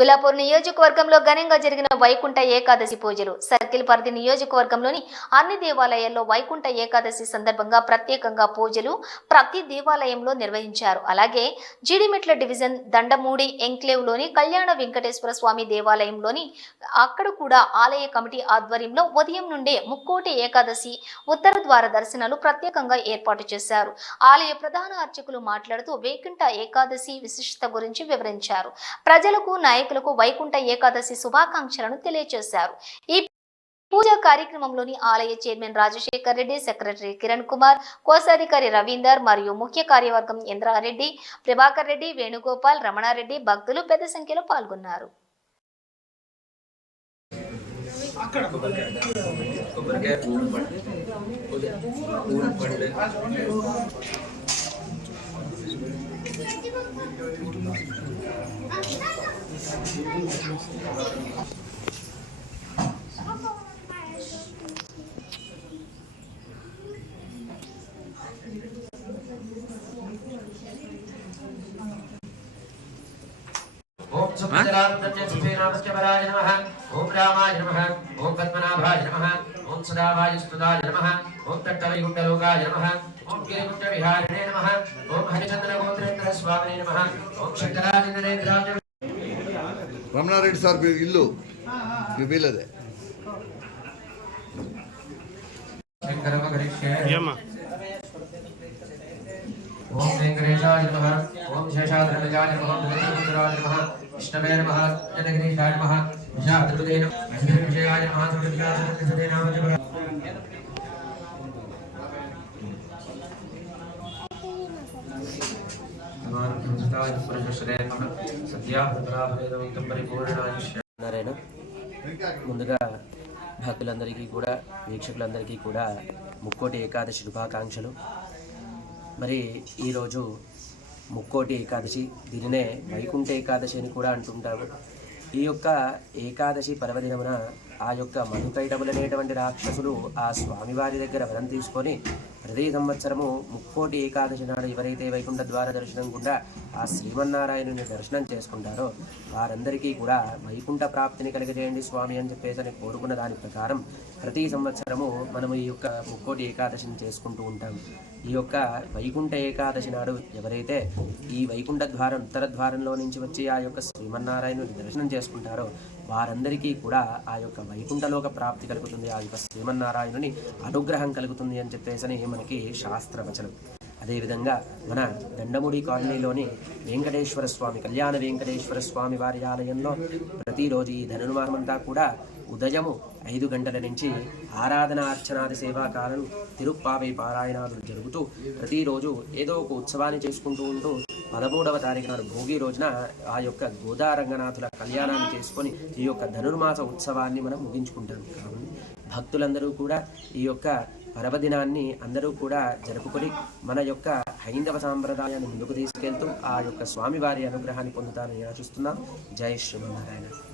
బిలాపూర్ నియోజకవర్గంలో ఘనంగా జరిగిన వైకుంఠ ఏకాదశి పూజలు. సర్కిల్ పరిధి నియోజకవర్గంలోని అన్ని దేవాలయాల్లో వైకుంఠ ఏకాదశి సందర్భంగా ప్రత్యేకంగా పూజలు ప్రతి దేవాలయంలో నిర్వహించారు. అలాగే జీడిమెట్ల డివిజన్ దండమూడి ఎంక్లేవ్లోని కళ్యాణ వెంకటేశ్వర స్వామి దేవాలయంలోని అక్కడ కూడా ఆలయ కమిటీ ఆధ్వర్యంలో ఉదయం నుండే ముక్కోటి ఏకాదశి ఉత్తర ద్వార దర్శనాలు ప్రత్యేకంగా ఏర్పాటు చేశారు. ఆలయ ప్రధాన అర్చకులు మాట్లాడుతూ వైకుంఠ ఏకాదశి విశిష్టత గురించి వివరించారు. ప్రజలకు నాయకులకు వైకుంఠ ఏకాదశి శుభాకాంక్షలను తెలియజేశారు. ఈ పూజా కార్యక్రమంలోని ఆలయ చైర్మన్ రాజశేఖర్ రెడ్డి, సెక్రటరీ కిరణ్ కుమార్, కోశాధికారి రవీందర్ మరియు ముఖ్య కార్యవర్గం ఇంద్రారెడ్డి, ప్రభాకర్ రెడ్డి, వేణుగోపాల్, రమణారెడ్డి భక్తులు పెద్ద సంఖ్యలో పాల్గొన్నారు. ओम सुखजलाय नमः, ओम रामाय नमः, ओम पद्मनाभाय नमः, ओम सदाभाय स्तुताय नमः, ओम तट्टवैकुण्ठलोकाय नमः, ओम गिरिकुण्ठविहारिणे नमः, ओम हरिचन्द्रगोत्रेन्द्र स्वामिने नमः, ओम शंकरानंदनेन्द्राय రమణారెడ్డి సార్ ఇల్లు వీళ్ళదే. ओम वेंकटेशाय नमः, ओम शेषाद्रिजाय नमः, भगवद्गुरुराय नमः, विष्णवे नमः, जनगिरीशाय नमः, विशाद्रुदे नमः, विषयाय नमः, सुरविलासदे नामः నారాయణ. ముందుగా భక్తులందరికీ కూడా వీక్షకులందరికీ కూడా ముక్కోటి ఏకాదశి శుభాకాంక్షలు. మరి ఈరోజు ముక్కోటి ఏకాదశి, దీనినే వైకుంఠ ఏకాదశి అని కూడా అంటుంటారు. ఈ యొక్క ఏకాదశి పర్వదినమున ఆ యొక్క మధుకైటములనేటువంటి రాక్షసులు ఆ స్వామివారి దగ్గర వరం తీసుకొని ప్రతి సంవత్సరము ముక్కోటి ఏకాదశి నాడు ఎవరైతే వైకుంఠ ద్వార దర్శనం కూడా ఆ శ్రీమన్నారాయణుని దర్శనం చేసుకుంటారో వారందరికీ కూడా వైకుంఠ ప్రాప్తిని కలిగజేయండి స్వామి అని చెప్పేసి కోరుకున్న దాని ప్రకారం ప్రతి సంవత్సరము మనము ఈ యొక్క ముక్కోటి ఏకాదశిని చేసుకుంటూ ఉంటాం. ఈ యొక్క వైకుంఠ ఏకాదశి నాడు ఎవరైతే ఈ వైకుంఠ ద్వారం ఉత్తర ద్వారంలో నుంచి వచ్చి ఆ యొక్క శ్రీమన్నారాయణుని దర్శనం చేసుకుంటారో వారందరికీ కూడా ఆ యొక్క వైకుంఠలోక ప్రాప్తి కలుగుతుంది, ఆ యొక్క శ్రీమన్నారాయణుని అనుగ్రహం కలుగుతుంది అని చెప్పేసి మనకి శాస్త్రవచనం. అదేవిధంగా మన దండముడి కాలనీలోని వెంకటేశ్వర స్వామి, కళ్యాణ వెంకటేశ్వర స్వామి వారి ఆలయంలో ప్రతిరోజు ఈ ధనుర్మాసమంతా కూడా ఉదయము 5 గంటల నుంచి ఆరాధన అర్చనాది సేవాకాలను తిరుప్పావై పారాయణాలు జరుగుతూ ప్రతిరోజు ఏదో ఒక ఉత్సవాన్ని చేసుకుంటూ ఉంటూ 13వ తారీఖు నాడు భోగి రోజున ఆ యొక్క గోదారంగనాథుల కళ్యాణాన్ని చేసుకొని ఈ యొక్క ధనుర్మాస ఉత్సవాన్ని మనం ముగించుకుంటాం. కాబట్టి భక్తులందరూ కూడా ఈ యొక్క పర్వదినాన్ని అందరూ కూడా జరుపుకొని మన యొక్క హైందవ సాంప్రదాయాన్ని ముందుకు తీసుకెళ్తూ ఆ యొక్క స్వామివారి అనుగ్రహాన్ని పొందుతారని ఆశిస్తున్నాం. జై శ్రీమన్నారాయణ.